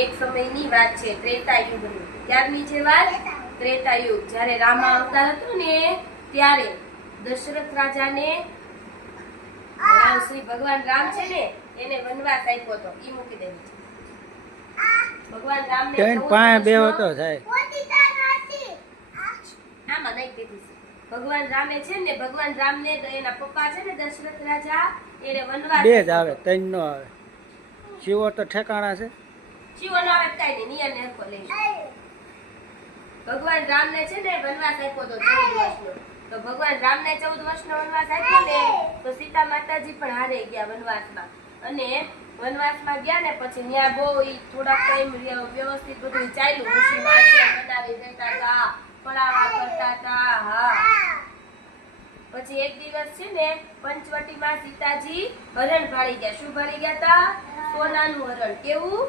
એક સમયની વાત છે ત્રેતા યુગની ત્યારની છે વાત ત્રેતા યુગ જ્યારે રામા અવતાર હતો ને ત્યારે દશરથ રાજાને રામ શ્રી ભગવાન રામ છે ને એને વનવાસ આપ્યો હતો. ઈ મૂકી દેવી છે ભગવાન રામને ત્રણ પાંચ બે હતો સાહેબ આમાં નાખી દીધી છે. ભગવાન રામે છે ને ભગવાન રામ ને એના પપ્પા છે ને દશરથ રાજા એને વનવાસ બે જ આવે. ત્રણ નો આવે. શિવો તો ઠેકાણા છે. શિવનો નહીં. ભગવાન રામને છે ને વનવાસ આપ્યો હતો ચૌદ વર્ષનો. તો ભગવાન રામને ચૌદ વર્ષનો વનવાસ આપ્યો ને તો સીતા માતાજી પણ હારે ગયા વનવાસમાં. અને વનવાસમાં ગયા ને પછી ત્યાં બહુ ઈ થોડાક ટાઈમ વ્યવસ્થિત બધું ચાલ્યું. ઋષિ બનાવી દેતા હતા પડાવા કરતા હતા હા. પછી એક દિવસ છે ને પંચવટીમાં સીતાજી હરણ ભાળી ગયા. શું ભાળી ગયા હતા સોનાનું હરણ. કેવું?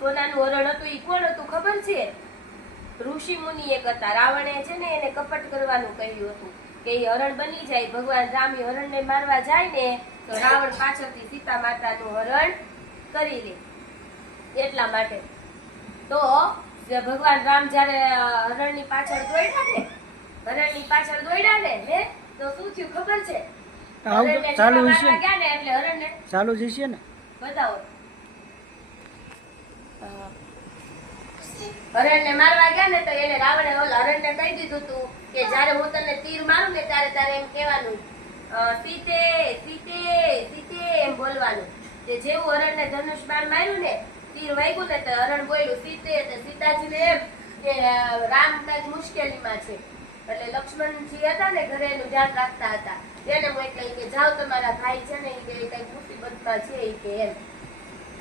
સોનાનું હરણ હતું એ કોણ હતું ખબર છે? ઋષિ મુનિ એક હતા રાવણે છે ને એને કપટ કરવાનું કહ્યું હતું કે એ હરણ બની જાય ભગવાન રામ એ હરણને મારવા જાય ને તો રાવણ પાછળથી સીતા માતાનું હરણ કરી લે. એટલા માટે. તો ભગવાન રામ જ્યારે હરણની પાછળ દોડ્યા ને હરણની પાછળ દોડ્યા ને હે તો શું થયું ખબર છે? ચાલુ ને? ને ચાલુ જશે ને. બતાવો. હરણને મારવા ગયા ને તો એને રાવણે હરણને કહી દીધું તું કે જ્યારે હું તને તીર મારું ને ત્યારે તારે એમ કહેવાનું સીતે સીતે સીતે એમ બોલવાનું. કે જેવું હરણને ધનુષ બાણ માર્યું ને, તીર વાગ્યું ને તો હરણ બોલ્યું, સીતે સીતાજી સીતાજીને એમ કે રામ કંઈક મુશ્કેલીમાં છે. એટલે લક્ષ્મણજી હતા ને ઘરે એનું ધ્યાન રાખતા હતા. એને કહી કે જાઓ તમારા ભાઈ છે ને, એ કે મુસીબતમાં છે એ કે એમ.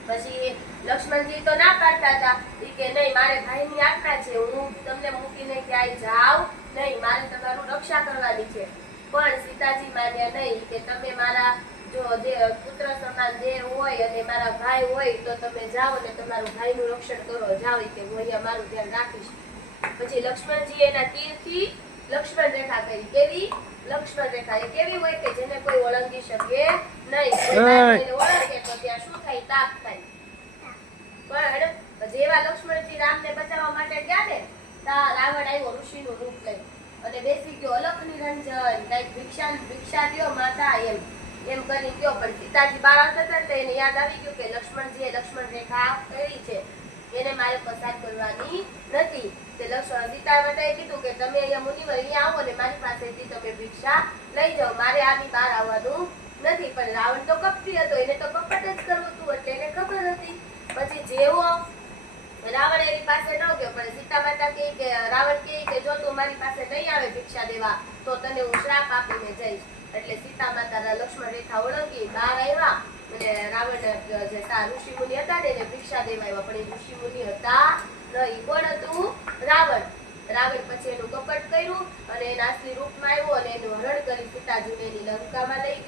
પછી લક્ષ્મણજી તો ના પાડતા હતા. કે, નહીં, મારે ભાઈની આજ્ઞા છે. હું તમને મૂકીને ક્યાંય જાઉં નહીં. મારે તમારું રક્ષા કરવાની છે. પણ સીતાજી માન્યા નહીં કે તમે મારા જો પુત્ર સમાન દેહ હોય અને મારા ભાઈ હોય તો તમે જાઓ ને તમારું ભાઈનું રક્ષણ કરો. જાઓ કે, હું અહીંયા મારું ધ્યાન રાખીશ. પછી લક્ષ્મણજી એના તીરથી લક્ષ્મણ રેખા કરી કેવી? લક્ષ્મણ રેખા એ કેવી હોય કે જેને કોઈ ઓળંગી શકે નહીં. ઓળંગે તો ત્યાં શું થાય? તાપ થાય. પણ જેવા લક્ષ્મણજી રામને બચાવવા માટે ગયા ને તા રાવણ આવ્યો ઋષિનું રૂપ લઈ. અને બેસી ગયો અલખ નિરંજન કંઈક ભિક્ષા ભિક્ષા દો માતા એમ. એમ કરી ગયો પણ સીતાજી બાળક હતા તો એને યાદ આવી ગયું કે લક્ષ્મણજીએ લક્ષ્મણ રેખા કરી છે. એને મારે પસાર કરવાની નથી. તે લક્ષ્મણ સીતા કીધું કે તમે અહીંયા મુનિવર અહીંયા આવો ને મારી પાસેથી તમે ભિક્ષા લઈ જાઓ. મારે આની બહાર આવવાનું નથી. પણ રાવણ તો કપટી હતો. એને તો કપટ જ કરવું હતું. એટલે એને ખબર હતી. પછી જેવો રાવણ એની પાસે ન ગયો. પણ સીતા માતા કહે કે, રાવણ કહે કે, જો તું મારી પાસે નહીં આવે ભિક્ષા દેવા, તો તને હું શ્રાપ આપીને જઈશ. એટલે સીતા માતા લક્ષ્મણ રેખા ઓળંગી બહાર આવ્યા. અને રાવણ જે હતા ને, એને ભિક્ષા પછી એનું કપટ લઈ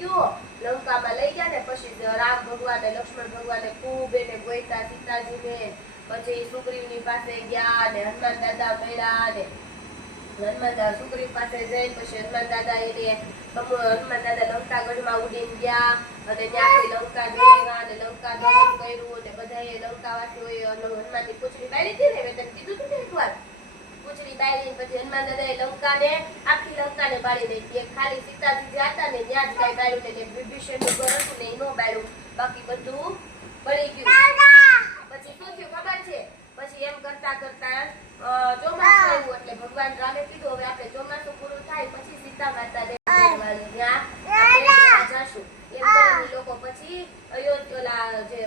ગયો. લંકામાં લઈ ગયા ને પછી રામ ભગવાન અને લક્ષ્મણ ભગવાને ખૂબ એને ગોઈતા સીતાજીને. પછી સુગ્રીવની પાસે ગયા અને હનુમાન દાદા મળ્યા ને હનુમાન દાદા સુગ્રીવ પાસે જઈ પછી હનુમાન દાદા એને હનુમાન દાદા લંકાગઢમાં ઉડીને ગયા અને ત્યાંથી લંકા ગયા અને લંકા દહન કર્યું અને બધાએ લંકાવાસીઓએ હનુમાનની પૂછડી પાડી હતી ને મેં તને કીધું હતું ને એકવાર? પૂછડી બાળી પછી હનુમાન દાદાએ લંકાને આખી લંકાને બાળી નાખી. એક ખાલી સીતાજી જ્યાં હતા ને ત્યાં જ કાંઈ બાળ્યું ને વિભીષણનું ઘર હતું ને એ ન બાળ્યું. બાકી બધું બળી ગયું. પછી શું થયું ખબર છે? પછી એમ કરતા કરતા ચોમાસું આવ્યું એટલે ભગવાન રામે કીધું હવે આપણે ચોમાસું પૂરું થાય પછી સીતા માતાને મળવાનું ત્યાં જાશું. લોકો પછી અયોધ્યા જે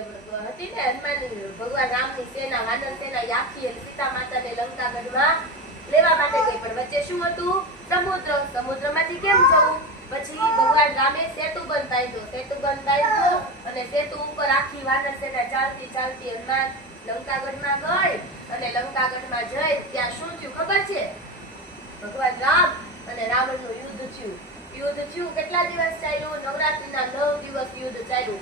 હતી ને હનુમાનની ભગવાન રામની સેના વાનર સેના આખી સીતા માતાને લંકાગઢમાં લેવા માટે ગઈ. પણ વચ્ચે શું હતું? સમુદ્ર. સમુદ્રમાંથી કેમ જવું? પછી ભગવાન રામે સેતુ બંધ બાંધ્યો સેતુ બંધ અને સેતુ ઉપર આખી વાનર સેના ચાલતી ચાલતી હનુમાન લંકાગઢમાં ગઈ અને લંકાગઢમાં જઈ. ત્યાં શું થયું ખબર છે? ભગવાન રામ અને રાવણનું યુદ્ધ થયું. યુદ્ધ થયું, કેટલા દિવસ ચાલ્યું? નવરાત્રીના નવ દિવસ યુદ્ધ ચાલ્યું.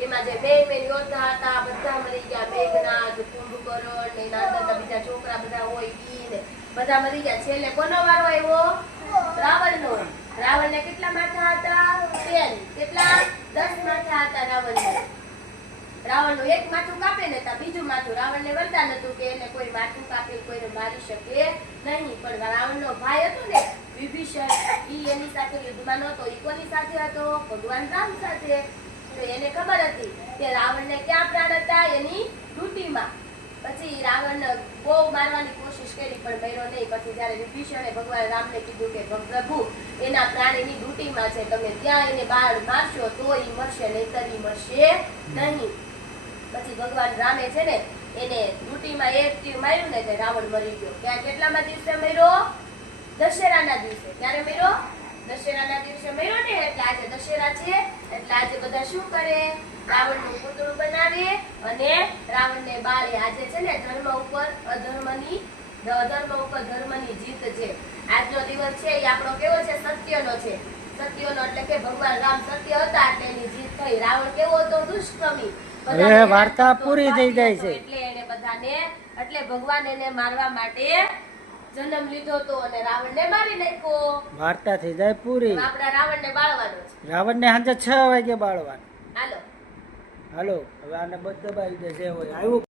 એમાં જે મેન મેન યોદ્ધા હતા, બધા મરી ગયા. મેઘનાથ કુંભકરણ ને એના બીજા છોકરા બધા હોય, ઈ ને બધા મરી ગયા. છેલ્લે કોનો વારો આવ્યો? રાવણનો. રાવણને કેટલા માથા હતા? તેલ કેટલા? દસ માથા હતા રાવણને. રાવણ રાવણનું એક માથું કાપે ને તા બીજું માથું. રાવણને વરદાન હતું કે એને કોઈ માથું કાપી કોઈને મારી શકે નહીં. રાવણનો ભાઈ હતો ને, વિભીષણ, ઈ એની સાથે યુદ્ધમાં નહોતો, ઈ કોની સાથે હતો? ભગવાન રામ સાથે. તો એને ખબર હતી કે રાવણને ક્યાં પ્રાણ હતા? એની ધૂટીમાં પછી રાવણ બહુ મારવાની કોશિશ કરી, પણ કર્યો નહીં. પછી જ્યારે વિભીષણે ભગવાન રામને કીધું કે પ્રભુ, એના પ્રાણ એની ડ્યુટીમાં છે. તમે ત્યાં એને બાળ મારશો, તો એ મરશે, નહીતર ઈ મરશે નહીં. પછી ભગવાન રામે છે ને, એને રૂટીમાં એક તીર માર્યું ને તે રાવણ મરી ગયો. ક્યાં કેટલામાં દિવસે મર્યો? દશેરાના દિવસે. ક્યારે મર્યો? દશેરાના દિવસે મર્યો ને, એટલે આજે દશેરા છે. એટલે આજે બધા શું કરે? રાવણનું પૂતળું બનાવે અને રાવણને બાળે આજે છે ને ધર્મ ઉપર અધર્મની, અધર્મ ઉપર ધર્મની જીત છે. આજનો દિવસ છે એ આપણો કેવો છે? સત્યનો છે. સત્યનો એટલે કે ભગવાન રામ સત્ય હતા એટલે એની જીત થઈ. રાવણ કેવો હતો? દુષ્કર્મી. બધાને હવે વાર્તા પૂરી થઈ જાય છે. એટલે એને બધાને એટલે ભગવાન એને મારવા માટે જન્મ લીધો તો અને રાવણને મારી નાખ્યો. વાર્તા થઈ જાય પૂરી. આપણા રાવણને બાળવાનો છે. રાવણને સાંજે છ વાગે બાળવાનો. હાલો. હાલો હવે આને બધું દબાવી દે જે હોય આવ્યું.